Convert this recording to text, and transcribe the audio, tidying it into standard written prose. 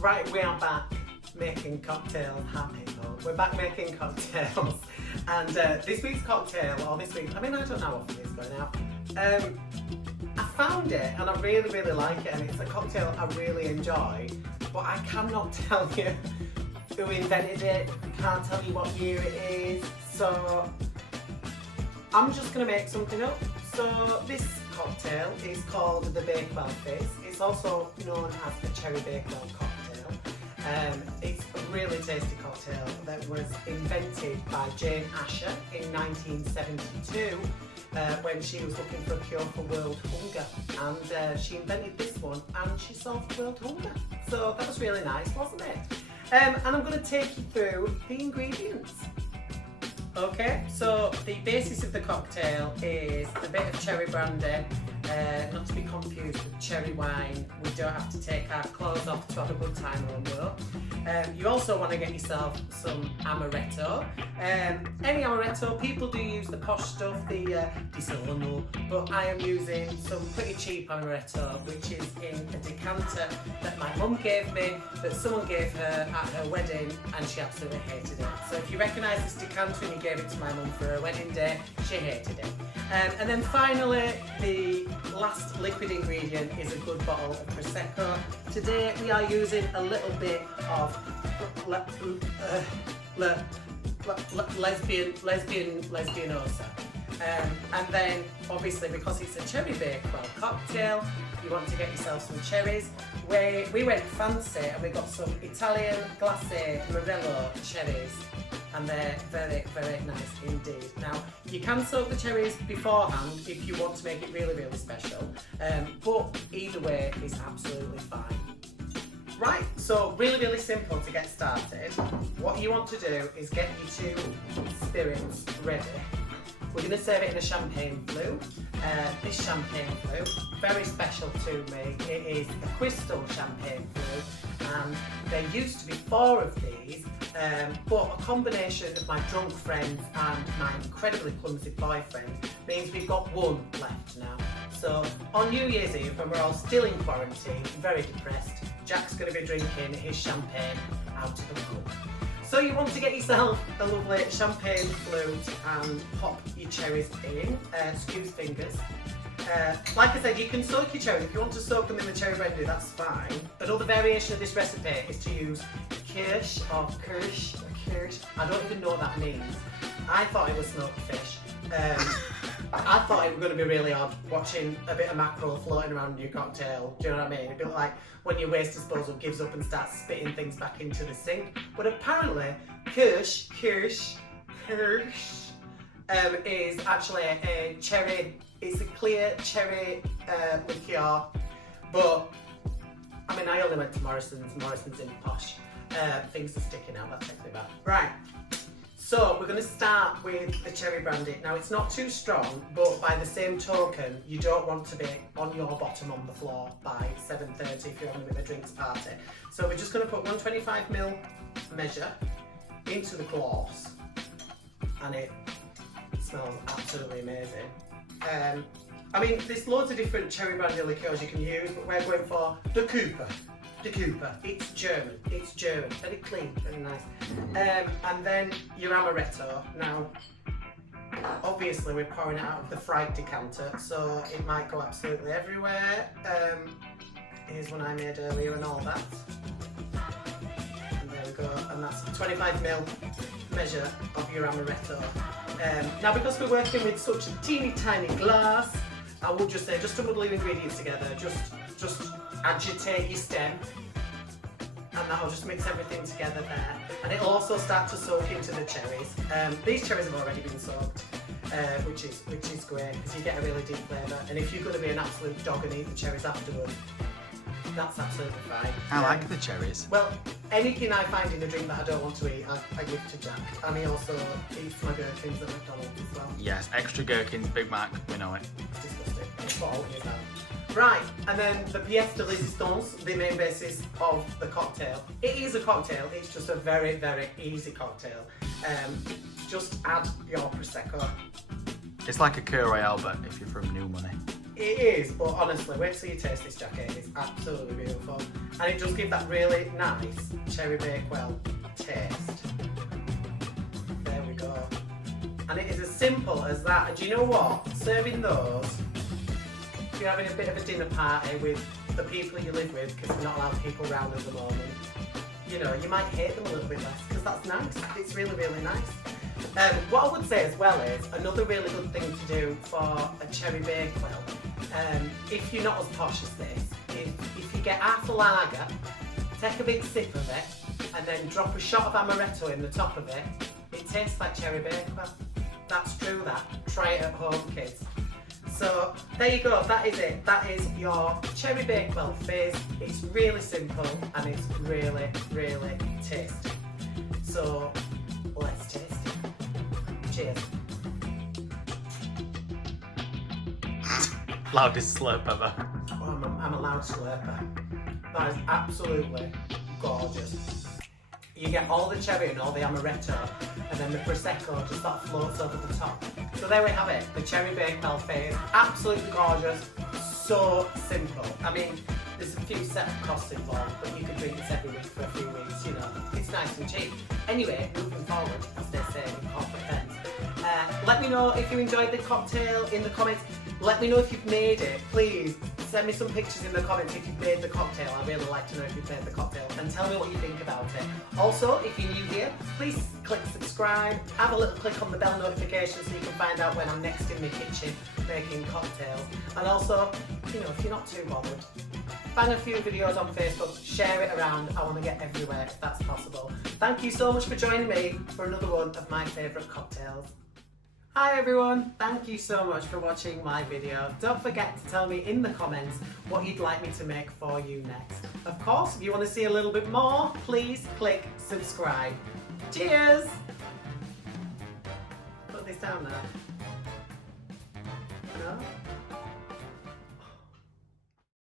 Right, we are back making cocktails. Hi people, we're back making cocktails. And this week's cocktail, or this week, I mean I don't know how often it's going out. I found it and I really, really like it, and it's a cocktail I really enjoy, but I cannot tell you who invented it, I can't tell you what year it is, so I'm just going to make something up. So this cocktail is called the Bakewell Fizz. It's also known as the Cherry Bakewell cocktail. It's a really tasty cocktail that was invented by Jane Asher in 1972 when she was looking for a cure for world hunger, and she invented this one and she solved world hunger. So that was really nice, wasn't it? And I'm going to take you through the ingredients. Okay, so the basis of the cocktail is a bit of cherry brandy, not to be confused with cherry wine. We don't have to take our clothes off to have a good time on though. You also want to get yourself some amaretto. Any amaretto, people do use the posh stuff, the Di Solano, but I am using some pretty cheap amaretto, which is in a decanter that my mum gave me, that someone gave her at her wedding, and she absolutely hated it. So if you recognise this decanter and you gave it to my mum for her wedding day, she hated it. And then finally, the last liquid ingredient is a good bottle of Prosecco. Today we are using a little bit of lesbianosa. And then obviously, because it's a cherry Bakewell cocktail, you want to get yourself some cherries. We went fancy and we got some Italian glacé Morello cherries, and they're very, very nice indeed. Now, you can soak the cherries beforehand if you want to make it really, really special, but either way is absolutely fine. Right, so really, really simple to get started. What you want to do is get your two spirits ready. We're going to serve it in a champagne flute. This champagne flute, very special to me. It is a crystal champagne flute, and there used to be 4 of these, but a combination of my drunk friends and my incredibly clumsy boyfriend means we've got 1 left now. So on New Year's Eve, when we're all still in quarantine, very depressed, Jack's going to be drinking his champagne out of the cup. So you want to get yourself a lovely champagne flute and pop your cherries in, excuse fingers. Like I said, you can soak your cherries. If you want to soak them in the cherry brandy, that's fine. Another variation of this recipe is to use kirsch or kirsch. I don't even know what that means. I thought it was smoked fish. I thought it was going to be really odd watching a bit of mackerel floating around in your cocktail. Do you know what I mean? It'd be like when your waste disposal gives up and starts spitting things back into the sink. But apparently, kirsch is actually a cherry. It's a clear cherry liqueur. But I mean, I only went to Morrison's. Morrison's in posh. Things are sticking out. That takes me back. Right. So we're going to start with the cherry brandy. Now it's not too strong, but by the same token, you don't want to be on your bottom on the floor by 7:30 if you're on a bit of a drinks party. So we're just going to put 125ml measure into the glass, and it smells absolutely amazing. I mean, there's loads of different cherry brandy liqueurs you can use, but we're going for the Cooper. The Cooper. It's German. Very clean. Very nice. And then your amaretto. Now, obviously we're pouring it out of the fried decanter, so it might go absolutely everywhere. Here's one I made earlier and all that. And there we go. And that's 25ml measure of your amaretto. Now, because we're working with such a teeny tiny glass, I will just say, just to muddle your ingredients together, just agitate your stem, and that'll just mix everything together there, and it'll also start to soak into the cherries. These cherries have already been soaked, which is great because you get a really deep flavour, and if you're going to be an absolute dog and eat the cherries afterwards, that's absolutely fine. I like the cherries. Well, anything I find in a drink that I don't want to eat, I give to Jack, and he also eats my gherkins at McDonald's as well. Yes, extra gherkins, Big Mac, we know it. It's disgusting. It's what all it is now. Right, and then the pièce de résistance, the main basis of the cocktail. It is a cocktail, it's just a very, very easy cocktail. Just add your Prosecco. It's like a Cure Royale, but if you're from New Money. It is, but honestly, wait till you taste this jacket. It's absolutely beautiful. And it does give that really nice cherry Bakewell taste. There we go. And it is as simple as that. And do you know what? Serving those, if you're having a bit of a dinner party with the people you live with, because we're not allowed people around at the moment, you know, you might hate them a little bit less, because that's nice. It's really, really nice. What I would say as well is, another really good thing to do for a cherry Bakewell, if you're not as posh as this, if you get half a lager, take a big sip of it, and then drop a shot of amaretto in the top of it, it tastes like cherry Bakewell. That's true, that. Try it at home, kids. So there you go, that is it. That is your cherry Bakewell Fizz. It's really simple and it's really, really tasty. So let's taste it. Cheers. Loudest slurp ever. Oh, I'm a loud slurper. That is absolutely gorgeous. You get all the cherry and all the amaretto, and then the prosecco just sort of floats over the top. So there we have it, the cherry Bakewell Fizz. Absolutely gorgeous, so simple. I mean, there's a few set of costs involved, but you can drink this every week for a few weeks, you know. It's nice and cheap. Anyway, moving forward, as they say in corporate events, let me know if you enjoyed the cocktail in the comments. Let me know if you've made it. Please send me some pictures in the comments if you've made the cocktail. I'd really like to know if you've made the cocktail, and tell me what you think about it. Also, if you're new here, please click subscribe, have a little click on the bell notification so you can find out when I'm next in the kitchen making cocktails. And also, you know, if you're not too bothered, bang a few videos on Facebook, share it around. I want to get everywhere if that's possible. Thank you so much for joining me for another one of my favourite cocktails. Hi everyone, thank you so much for watching my video. Don't forget to tell me in the comments what you'd like me to make for you next. Of course, if you want to see a little bit more, please click subscribe. Cheers! Put this down now. No?